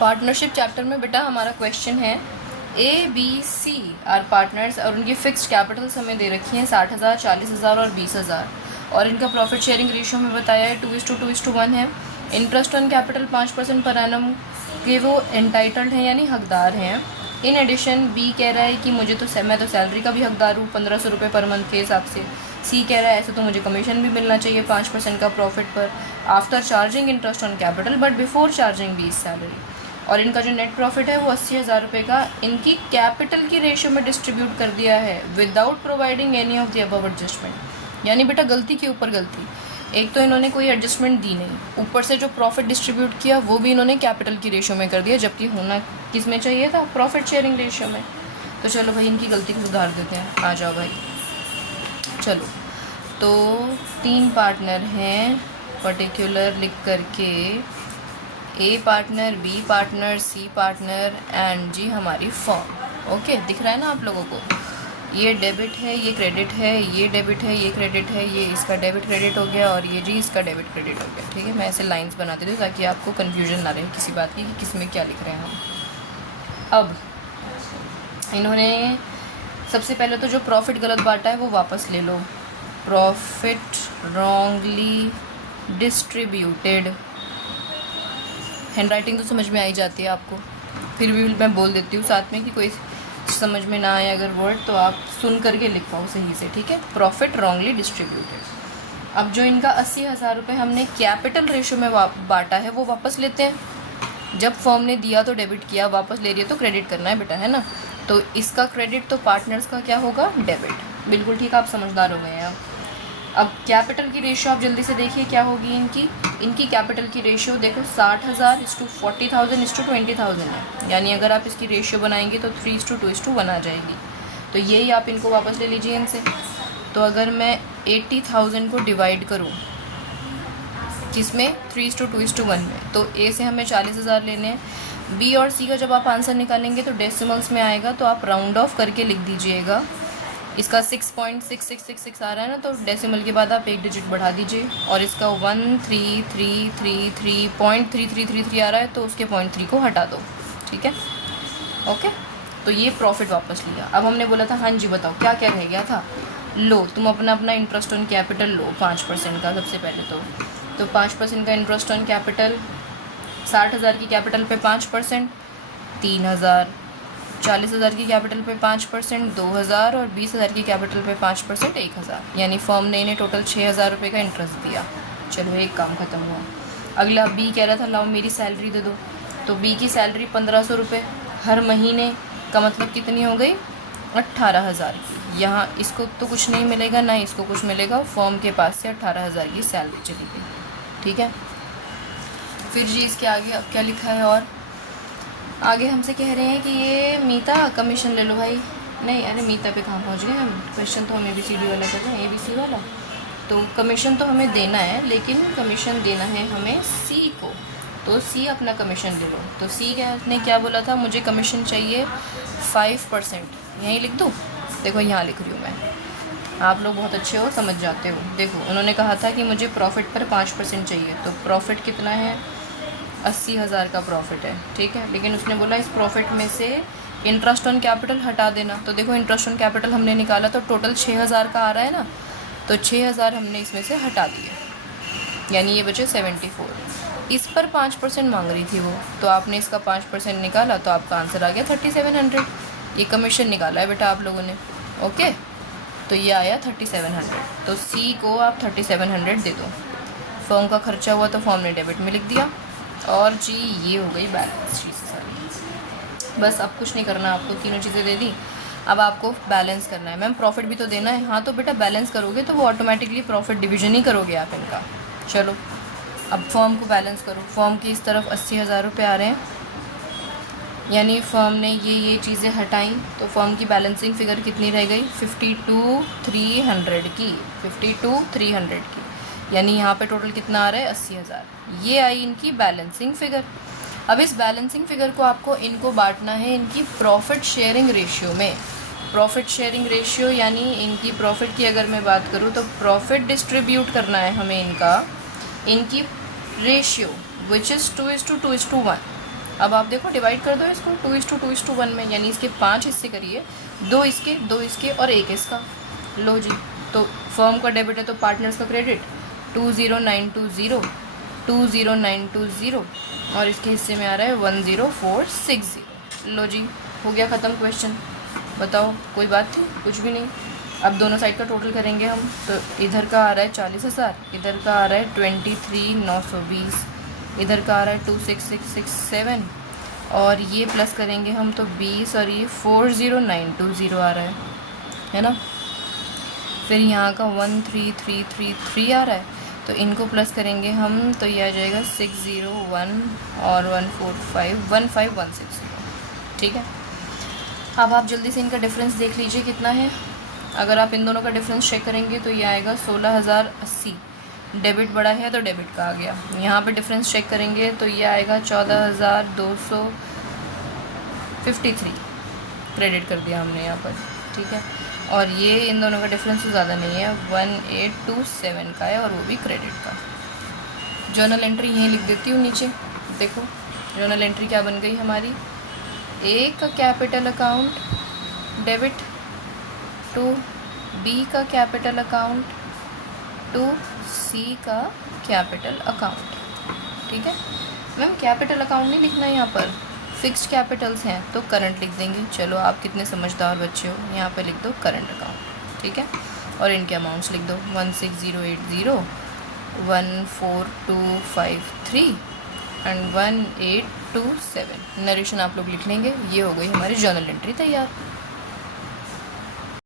Partnership chapter में बेटा हमारा क्वेश्चन है A B C are partners और उनकी फिक्स्ड कैपिटल्स हमें दे रखी हैं 60,000, 40,000 और 20,000 और इनका प्रॉफिट शेयरिंग रेशियो हमें बताया है 2:2:1 है। Interest on capital 5% per annum के वो एंटाइटल्ड हैं यानी हकदार हैं। इन एडिशन बी कह रहा है कि मुझे तो मैं तो सैलरी का भी हकदार हूँ 1,500 रुपये पर मंथ के हिसाब से। सी कह रहा है ऐसे तो मुझे कमीशन भी मिलना चाहिए 5% का प्रॉफिट पर after charging interest on capital but before charging बीस सैलरी। और इनका जो नेट प्रॉफिट है वो 80,000 रुपये का इनकी कैपिटल की रेशियो में डिस्ट्रीब्यूट कर दिया है without providing any of the above adjustment. यानी बेटा गलती के ऊपर गलती, एक तो इन्होंने कोई एडजस्टमेंट दी नहीं, ऊपर से जो प्रॉफिट डिस्ट्रीब्यूट किया वो भी इन्होंने कैपिटल की रेशियो में कर दिया, जबकि होना किस में चाहिए था, प्रॉफिट शेयरिंग रेशियो में। तो चलो भाई इनकी गलती को सुधार देते हैं, आ जाओ भाई। चलो तो 3 पार्टनर हैं पर्टिकुलर लिख करके, A partner, B partner, C partner and जी हमारी फर्म। ओके दिख रहा है ना आप लोगों को, ये डेबिट है, ये क्रेडिट है, ये डेबिट है, ये क्रेडिट है, ये इसका डेबिट क्रेडिट हो गया और ये जी इसका डेबिट क्रेडिट हो गया। ठीक है, मैं ऐसे लाइंस बना देती हूँ ताकि आपको कन्फ्यूजन ना रहे किसी बात की कि किस में क्या लिख रहे हैं हम। अब इन्होंने सबसे पहले तो जो प्रॉफिट गलत बांटा है वो वापस ले लो, profit wrongly distributed. Handwriting तो समझ में आई जाती है आपको, फिर भी मैं बोल देती हूँ साथ में कि कोई समझ में ना आए अगर वर्ड तो आप सुन करके लिख पाओ सही से। ठीक है, प्रॉफिट रॉन्गली डिस्ट्रीब्यूटेड। अब जो इनका 80,000 रुपये हमने कैपिटल रेशियो में बांटा है वो वापस लेते हैं। जब फर्म ने दिया तो डेबिट किया, वापस ले रही है तो क्रेडिट करना है बेटा, है ना। तो इसका क्रेडिट तो पार्टनर्स का क्या होगा, डेबिट। बिल्कुल ठीक, आप समझदार हो गए हैं। अब कैपिटल की रेशियो आप जल्दी से देखिए क्या होगी इनकी कैपिटल की रेशियो देखो 60,000:40,000:20,000 है, यानी अगर आप इसकी रेशियो बनाएंगे तो 3:2:1 आ जाएगी। तो यही आप इनको वापस ले लीजिए इनसे। तो अगर मैं 80,000 को डिवाइड करूँ किसमें, 3:2:1 में, तो ए से हमें 40,000 लेने हैं। बी और सी का जब आप आंसर निकालेंगे तो डेसिमल्स में आएगा, तो आप राउंड ऑफ करके लिख दीजिएगा। इसका 6.6666 आ रहा है ना, तो डेसिमल के बाद आप एक डिजिट बढ़ा दीजिए और इसका 13333.3333 आ रहा है तो उसके 0.3 को हटा दो। ठीक है, ओके। तो ये प्रॉफिट वापस लिया। अब हमने बोला था हाँ जी बताओ क्या क्या रह गया था, लो तुम अपना इंटरेस्ट ऑन कैपिटल लो 5% का सबसे पहले तो 5% का इंटरेस्ट ऑन कैपिटल, 60,000 की कैपिटल पे 5% 3,000, 40,000 की कैपिटल पे 5% 2,000 और 20,000 की कैपिटल पे 5% 1,000, यानी फर्म ने इन्हें टोटल 6,000 रुपये का इंटरेस्ट दिया। चलो एक काम ख़त्म हुआ। अगला बी कह रहा था लाओ मेरी सैलरी दे दो, तो बी की सैलरी 1,500 रुपये हर महीने का मतलब कितनी हो गई, 18,000 की। यहाँ इसको तो कुछ नहीं मिलेगा, ना इसको कुछ मिलेगा, फर्म के पास से 18,000 की सैलरी चली गई। ठीक है, फिर जी इसके आगे अब क्या लिखा है, और आगे हमसे कह रहे हैं कि ये मीता कमीशन ले लो भाई। नहीं अरे मीता पे कहाँ पहुँच गए हम, क्वेश्चन तो हम ABCD वाला कर रहे हैं, ABC वाला। तो कमीशन तो हमें देना है, लेकिन कमीशन देना है हमें C को, तो C अपना कमीशन ले लो। तो C ने क्या बोला था, मुझे कमीशन चाहिए 5%, यहीं लिख दूँ, देखो यहाँ लिख रही हूँ मैं, आप लोग बहुत अच्छे हो समझ जाते हो। देखो उन्होंने कहा था कि मुझे प्रॉफिट पर 5% चाहिए, तो प्रॉफिट कितना है, 80,000 का प्रॉफिट है। ठीक है, लेकिन उसने बोला इस प्रॉफिट में से इंटरेस्ट ऑन कैपिटल हटा देना। तो देखो इंटरेस्ट ऑन कैपिटल हमने निकाला तो टोटल 6,000 का आ रहा है ना, तो 6,000 हमने इसमें से हटा दिए, यानी ये बचे 74। इस पर 5% मांग रही थी वो, तो आपने इसका 5% निकाला तो आपका आंसर आ गया 3700। ये कमीशन निकाला है बेटा आप लोगों ने। ओके, तो ये आया 3700, तो सी को आप 3700 दे दो। फर्म का खर्चा हुआ तो फर्म ने डेबिट में लिख दिया, और जी ये हो गई बैलेंस शीट सारी। बस अब कुछ नहीं करना, आपको तीनों चीज़ें दे दी, अब आपको बैलेंस करना है। मैम प्रॉफिट भी तो देना है, हाँ तो बेटा बैलेंस करोगे तो वो ऑटोमेटिकली प्रॉफिट डिवीजन ही करोगे आप इनका। चलो अब फर्म को बैलेंस करो। फर्म की इस तरफ 80,000 रुपये आ रहे हैं, यानी फर्म ने ये चीज़ें हटाई, तो फर्म की बैलेंसिंग फ़िगर कितनी रह गई, 52,300 की, 52,300 की, यानी यहाँ पे टोटल कितना आ रहा है 80,000। ये आई इनकी बैलेंसिंग फ़िगर। अब इस बैलेंसिंग फ़िगर को आपको इनको बांटना है इनकी प्रॉफिट शेयरिंग रेशियो में। प्रॉफिट शेयरिंग रेशियो यानी इनकी प्रॉफिट की अगर मैं बात करूँ तो प्रॉफिट डिस्ट्रीब्यूट करना है हमें इनकी रेशियो विच इज़ 2:2:1। अब आप देखो डिवाइड कर दो इसको 2:2:1 में, यानी इसके 5 हिस्से करिए, 2 इसके और 1 इसका। लो जी, तो फर्म का डेबिट है तो पार्टनर्स का क्रेडिट 20920 20920 और इसके हिस्से में आ रहा है 10460। लो जी, हो गया ख़त्म क्वेश्चन। बताओ कोई बात थी? कुछ भी नहीं। अब दोनों साइड का टोटल करेंगे हम, तो इधर का आ रहा है 40,000, इधर का आ रहा है 23,920, इधर का आ रहा है 26,667 और ये प्लस करेंगे हम तो 20 और ये 40,920 आ रहा है ना। फिर यहाँ का 13,333 आ रहा है, तो इनको प्लस करेंगे हम तो ये आ जाएगा 601 और 145,16160। ठीक है, अब आप जल्दी से इनका डिफरेंस देख लीजिए कितना है। अगर आप इन दोनों का डिफरेंस चेक करेंगे तो ये आएगा 16,080। डेबिट बड़ा है तो डेबिट का आ गया। यहाँ पे डिफरेंस चेक करेंगे तो ये आएगा 14,253, क्रेडिट कर दिया हमने यहाँ पर। ठीक है, और ये इन दोनों का डिफरेंस तो ज़्यादा नहीं है, 1827 का है और वो भी क्रेडिट का। जर्नल एंट्री यहीं लिख देती हूँ नीचे। देखो जर्नल एंट्री क्या बन गई हमारी, ए का capital account debit to B का कैपिटल अकाउंट टू सी का कैपिटल अकाउंट। ठीक है मैम, कैपिटल अकाउंट नहीं लिखना है यहाँ पर, फिक्स्ड कैपिटल्स हैं तो करंट लिख देंगे। चलो आप कितने समझदार बच्चे हो, यहाँ पे लिख दो करंट अकाउंट। ठीक है, और इनके अमाउंट्स लिख दो 16080, 14253 एंड 1827। नरेशन आप लोग लिख लेंगे। ये हो गई हमारी जर्नल एंट्री तैयार।